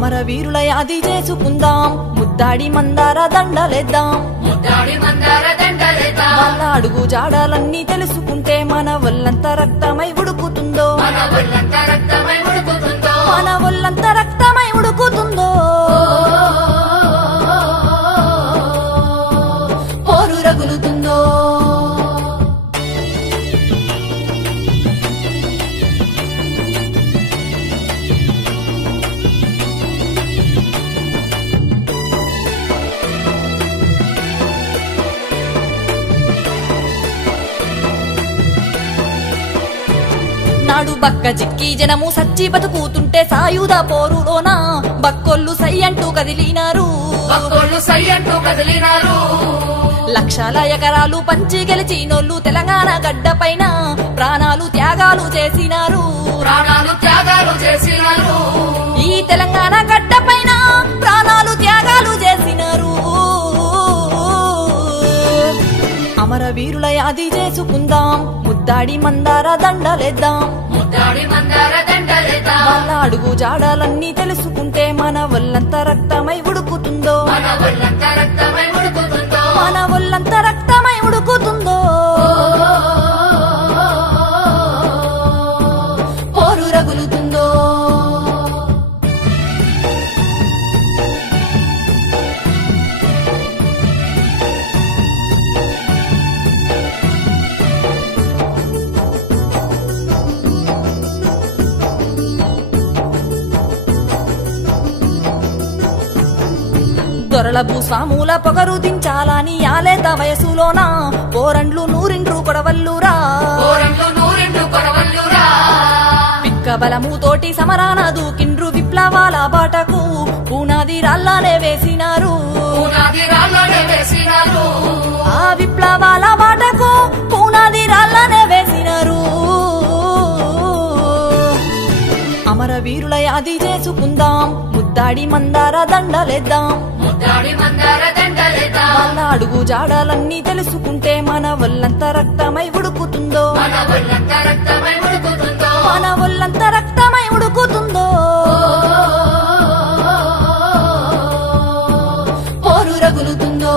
అమరవీరుల యాది చేసుకుందాం, ముద్దాడి మందార దండలేద్దాం. వాళ్ళ అడుగు జాడాలన్నీ తెలుసుకుంటే మన ఒళ్ళంత రక్తమై ఉడుకుతుందో, మన ఒళ్ళంత రక్తమై ఉడుకుతుందో. పోరు రగులుతుందో. నాడు బక్క చిక్కి జనము సచ్చి బతుకుతుంటే సాయుధ పోరులోనా బక్కొల్లు సై అంటూ కదిలినారు. లక్షల ఎకరాలు పంచి గెలిచినోళ్ళు తెలంగాణ గడ్డ పైన ప్రాణాలు త్యాగాలు చేసినారు. ఈ తెలంగాణ గడ్డ పైన ప్రాణాలు త్యాగాలు చేసినారు. అమరవీరుల యాది చేసుకుందాం, ముద్దాడి మందార దండలేద్దాం. వాళ్ళ అడుగు జాడాలన్నీ తెలుసుకుంటే మన ఒళ్ళంత రక్తమై ఉడుకుతుందో, మన ఒళ్ళంత రక్తమై ఉడుకుతుందో. పోరు రగులుతుందో. దొరల భూస్వాముల పొగరు దించాలని ఆలేత వయసులోనా పోరండ్లు నూరిండ్రు కొడవల్లురా. పిక్క బలము తోటి సమరాన దూకిండ్రు విప్లవాల బాటకు పునాది రాళ్ళనే వేసినారు. ఆ విప్లవాల బాటకు పునాది రాళ్ళనే వేసినారు. అమరవీరుల యాది చేసుకుందాం, ముద్దాడి మందార దండలేద్దాం. వాళ్ళ అడుగు జాడాలన్నీ తెలుసుకుంటే మన ఒళ్ళంత రక్తమై ఉడుకుతుందో, మన ఒళ్ళంత రక్తమై ఉడుకుతుందో. పోరు రగులుతుందో.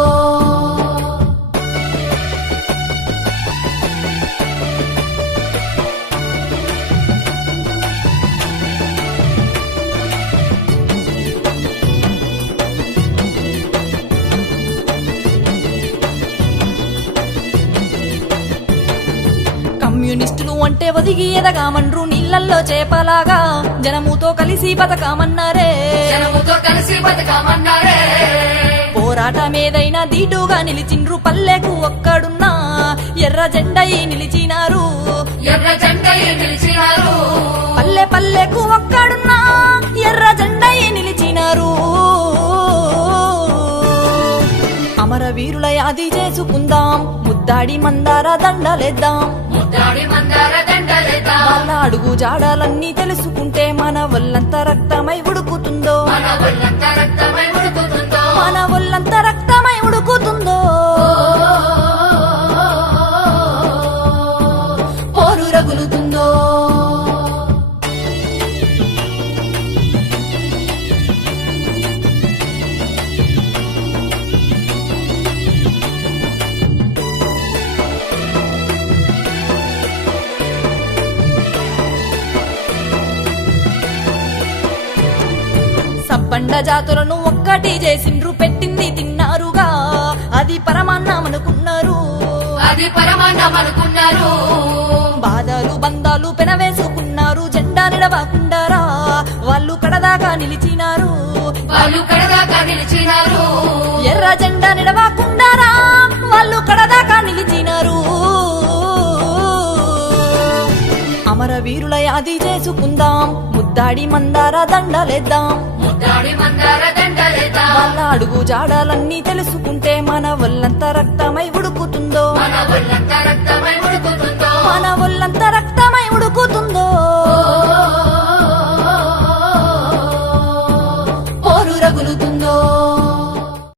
కమ్యూనిస్టులు అంటే ఒదిగి ఎదగామన్రు నీళ్లల్లో చేపలాగా జనముతో కలిసి బతకామన్నారే. పోరాటమేదైనా దీటుగా నిలిచిండ్రు, పల్లెకు ఒక్కడున్నా ఎర్ర జెండయి నిలిచినారు. పల్లె పల్లెకు ఒక్కడున్నా ఎర్ర జెండయి నిలిచినారు. అమరవీరుల యాది చేసుకుందాం, ముద్దాడి మందార దండలేద్దాం. వాళ్ళ అడుగు జాడాలన్నీ తెలుసుకుంటే మన ఒళ్ళంత రక్తమై ఉడుకుతుందో, మన ఒళ్ళంత రక్తమై ఉడుకుతుందో. పోరు రగులుతుందో. సబ్బండ జాతులను ఒక్కటి చేసిండ్రు, పెట్టింది తిన్నారుగా అది పరమాన్నమనుకున్నారు. బాధలు బంధాలు పెనవేసుకున్నారు, జెండా నిలవకుండారా వాళ్ళు కడదాకా నిలిచినారు. ఎర్ర జెండా నిలవకుండారా వాళ్ళు కడదాకా నిలిచినారు. అమరవీరుల యాది చేసుకుందాం, ముద్దాడి మందార దండలేద్దాం. వాళ్ళ అడుగు జాడాలన్నీ తెలుసుకుంటే మన ఒళ్ళంత రక్తమై ఉడుకుతుందో, మన ఒళ్ళంత రక్తమై ఉడుకుతుందో.